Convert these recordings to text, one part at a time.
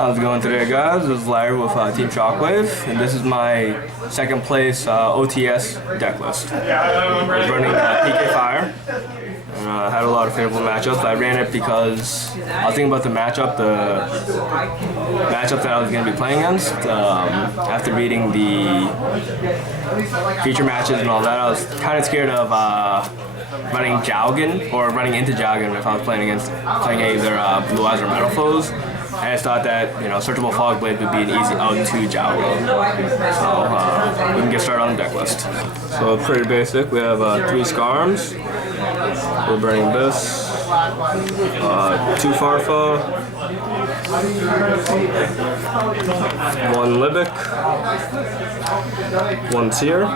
How's it going today, guys? This is Larry with Team Shockwave, and this is my second place OTS deck list. I was running PK Fire, and I had a lot of favorable matchups. I ran it because I was thinking about the matchup that I was going to be playing against. After reading the feature matches and all that, I was kind of scared of running Jowgen or running into Jowgen if I was playing either Blue Eyes or Metal Foes. I just thought that, Searchable Fog Blade would be an easy out to Jowgen. So we can get started on the deck list. So pretty basic. We have 3 Skarms. We're burning this. 2 Farfa. 1 Libic. 1 Seer.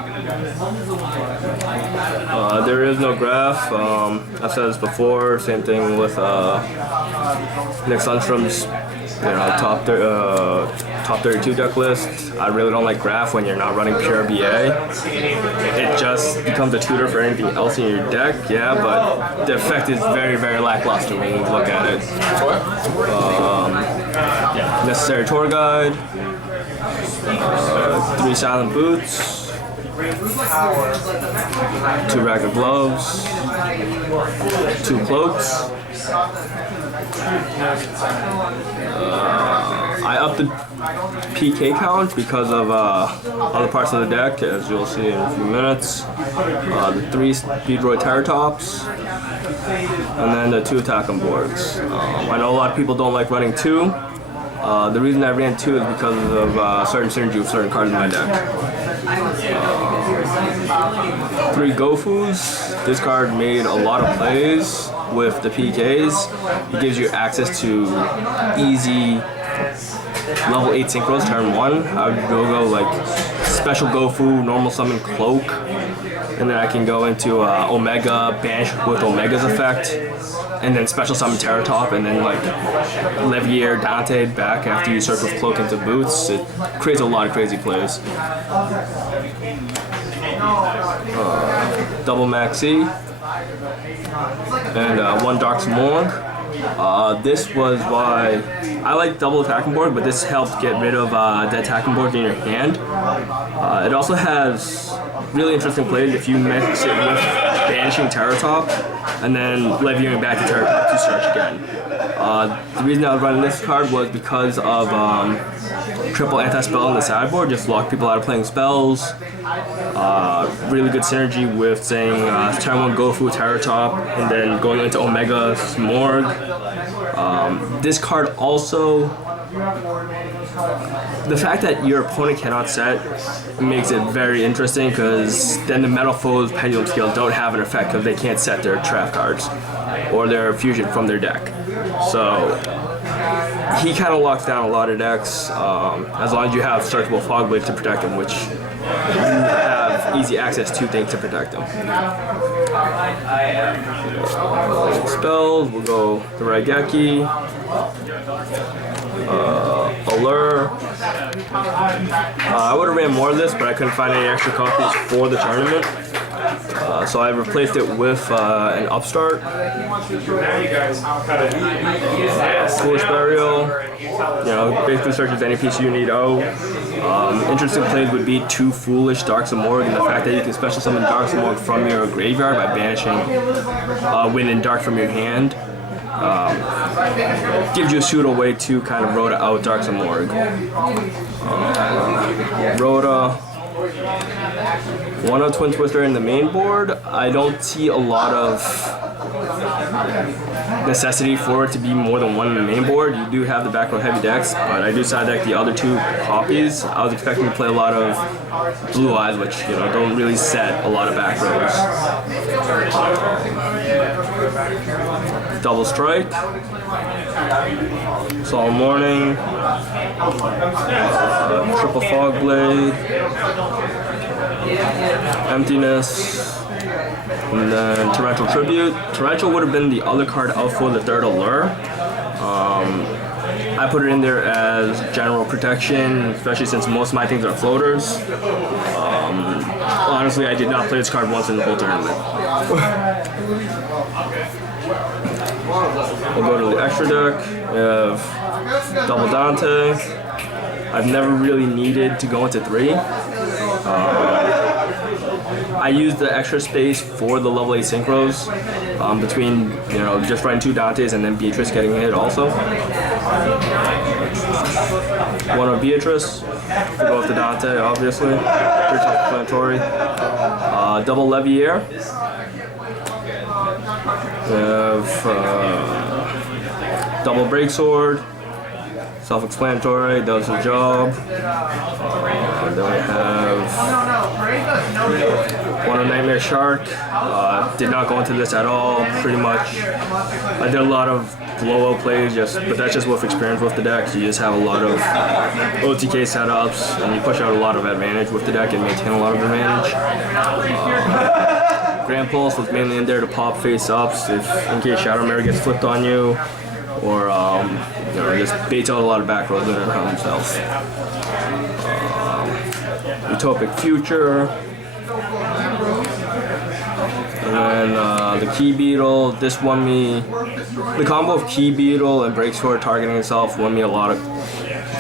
There is no graph. I've said this before. Same thing with Nick Sundstrom's top 32 deck list. I really don't like graph when you're not running pure BA. It just becomes a tutor for anything else in your deck, yeah, but the effect is very, very lackluster when you look at it. Necessary tour guide. 3 silent boots. 2 rack of gloves. 2 cloaks. I upped the PK count because of other parts of the deck, as you'll see in a few minutes. The 3 Speedroid Terratops, and then the 2 attack on boards. I know a lot of people don't like running 2. The reason I ran 2 is because of certain synergy with certain cards in my deck. 3 Gofus. This card made a lot of plays with the PKs. It gives you access to easy level 8 synchros turn 1. I would go like special Gofu, normal summon Cloak, and then I can go into Omega, Banish with Omega's effect, and then special summon Terratop, and then like Levier, Dante back after you search with Cloak into boots. It creates a lot of crazy plays. Double Maxi, and 1 Dark Smog. This was why I like double attacking board, but this helped get rid of the attacking board in your hand. It also has really interesting plays if you mix it with banishing Terratop and then levying back to Terratop to search again. The reason I was running this card was because of triple anti-spell in the sideboard, just lock people out of playing spells. Really good synergy with saying turn 1 Gofu Terratop and then going into Omega Smorg. This card also, the fact that your opponent cannot set makes it very interesting, because then the Metal Foes Pendulum Scale don't have an effect because they can't set their trap cards or their fusion from their deck. So he kind of locks down a lot of decks as long as you have Searchable Fog Blade to protect them, which you have easy access to things to protect them. Spells, we'll go the Raigeki, Allure. I would have ran more of this, but I couldn't find any extra copies for the tournament. So I replaced it with an Upstart. Foolish Burial. Basically searches any piece you need. Interesting plays would be 2 Foolish Dark Zamorg, and the fact that you can special summon Dark Zamorg from your graveyard by banishing Wind and Dark from your hand. Gives you a pseudo way to kind of Rhoda out Dark Zamorg. Rhoda. 1 Twin Twister in the main board. I don't see a lot of necessity for it to be more than 1 in the main board. You do have the back row heavy decks, but I do side deck the other 2 copies. I was expecting to play a lot of Blue Eyes, which don't really set a lot of back rows. Double Strike, Solemn Warning, Triple Fog Blade, Emptiness, and then Torrential Tribute. Torrential would have been the other card out for the 3rd Allure. I put it in there as general protection, especially since most of my things are floaters. Honestly, I did not play this card once in the whole tournament. We'll go to the extra deck. We have double Dante. I've never really needed to go into 3. I use the extra space for the level 8 synchros between, just running 2 Dantes and then Beatrice getting hit also. One of Beatrice, to go with the Dante, obviously. Pretty self-explanatory. Double Levier. We have double Breaksword. Self-explanatory, does the job. Then we have one of Nightmare Shark. Did not go into this at all, pretty much. I did a lot of blowout plays, but that's just with experience with the deck. You just have a lot of OTK setups, and you push out a lot of advantage with the deck and maintain a lot of advantage. Grand Pulse was mainly in there to pop face-ups in case Shadow Mirror gets flipped on you, or just baits out a lot of back rows in around himself. Utopic Future. And then the Key Beetle, this won me, the combo of Key Beetle and Breaksword targeting itself won me a lot of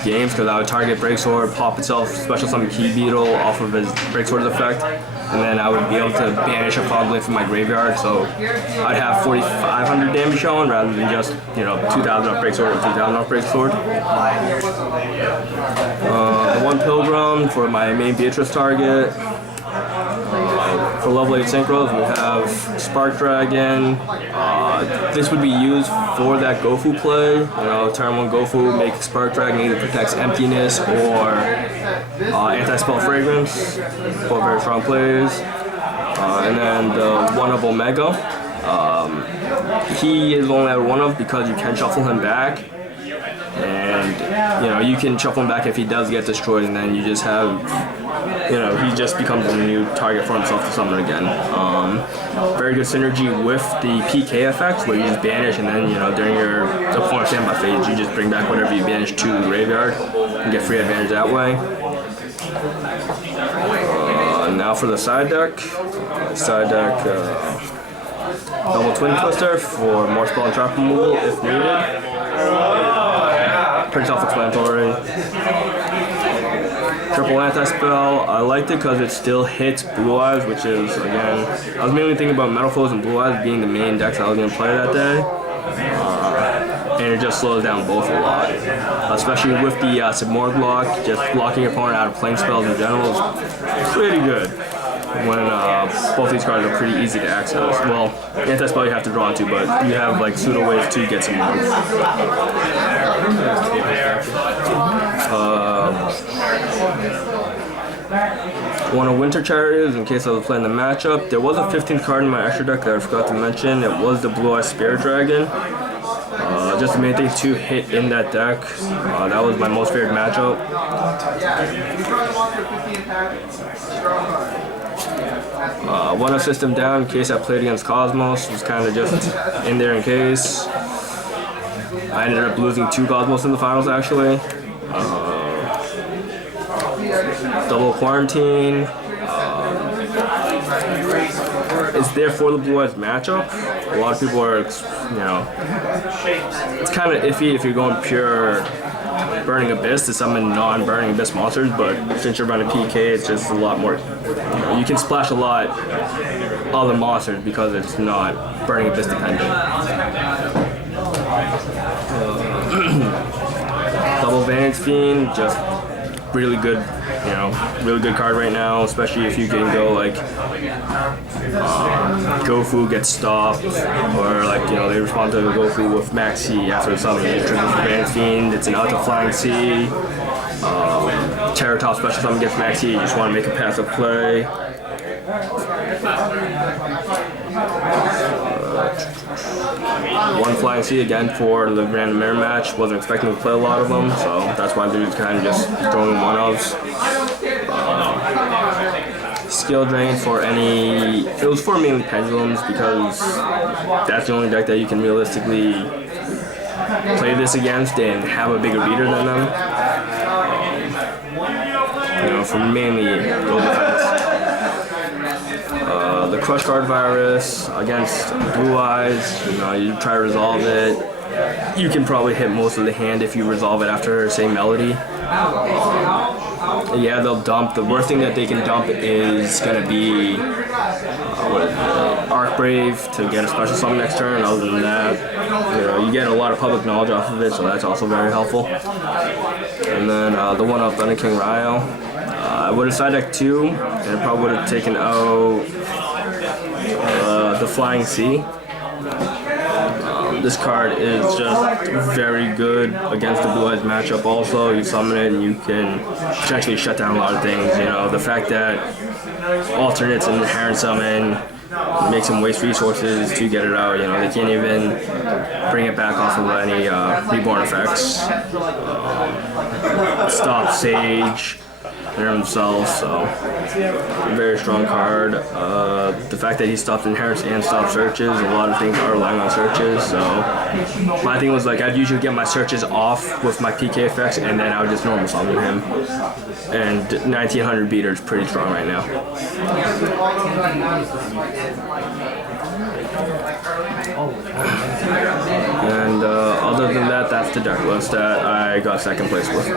games because I would target Breaksword, pop itself, special summon Key Beetle off of his Breaksword's effect, and then I would be able to banish a Fogblade from my graveyard, so I'd have 4,500 damage showing rather than just, 2,000 off Breaksword or 2,000 off Breaksword. The one Pilgrim for my main Beatrice target. For level 8 synchros, we have Spark Dragon. This would be used for that Gofu play. Turn 1 Gofu, make Spark Dragon, either protects Emptiness or Anti-Spell Fragrance. Both very strong plays. And then the one of Omega. He is only at 1 of because you can shuffle him back. And, you can shuffle him back if he does get destroyed, and then you just have, he just becomes a new target for himself to summon again. Very good synergy with the PK effects, where you just banish, and then, during your opponent's standby phase, you just bring back whatever you banish to the graveyard and get free advantage that way. Now for the side deck. Double Twin Twister for more spell and trap removal if needed. Pretty self-explanatory. Triple Anti-Spell, I liked it because it still hits Blue Eyes, which is, again, I was mainly thinking about Metal Foes and Blue Eyes being the main decks I was going to play that day. And it just slows down both a lot. Especially with the Submorg block, just blocking your opponent out of playing spells in general is pretty good. When both these cards are pretty easy to access. Well, Anti-Spell you have to draw into, but you have like pseudo ways to get some moves. One of Winter Chariots, in case I was playing the matchup. There was a 15th card in my extra deck that I forgot to mention. It was the Blue Eye Spirit Dragon. Just the main thing to hit in that deck. That was my most favorite matchup. One of System down in case I played against Cosmos. Was kind of just in there in case. I ended up losing 2 Cosmos in the finals actually. Double Quarantine. It's there for the Blue Eyes matchup. A lot of people are, it's kind of iffy if you're going pure Burning Abyss to summon non-Burning Abyss monsters, but since you're running PK, it's just a lot more, you can splash a lot other monsters because it's not Burning Abyss dependent. Double Vantage Fiend, just really good, really good card right now, especially if you can go like Gofu gets stopped, or like they respond to the Gofu with Max C after the summon. It triggers the Vantage Fiend. It's an Ultra Flying C. Terror Top special summon gets Max C. You just want to make a passive play. One Flying C again for the random mirror match. Wasn't expecting to play a lot of them, so that's why dude's kind of just throwing one-ofs. Skill Drain for any... It was for mainly Pendulums because that's the only deck that you can realistically play this against and have a bigger beater than them. For mainly those effects. The Crush Guard virus against Blue Eyes. You know, you try to resolve it. You can probably hit most of the hand if you resolve it after, say, Melody. Yeah, they'll dump. The worst thing that they can dump is gonna be Arc Brave to get a special summon next turn. Other than that, you know, you get a lot of public knowledge off of it, so that's also very helpful. And then the one up Thunder King Ryo. I would have side decked 2, and it probably would have taken out the Flying Sea. This card is just very good against the Blue Eyes matchup also. You summon it and you can potentially shut down a lot of things. You know, the fact that alternates and inherent summon makes them waste resources to get it out. You know, they can't even bring it back off of any reborn effects. Stop Sage. They're themselves, so very strong card. The fact that he stopped inherits and stopped searches, a lot of things are relying on searches, so my thing was like I'd usually get my searches off with my PK effects and then I would just normal summon him. And 1900 beater is pretty strong right now. And other than that, that's the deck list that I got second place with.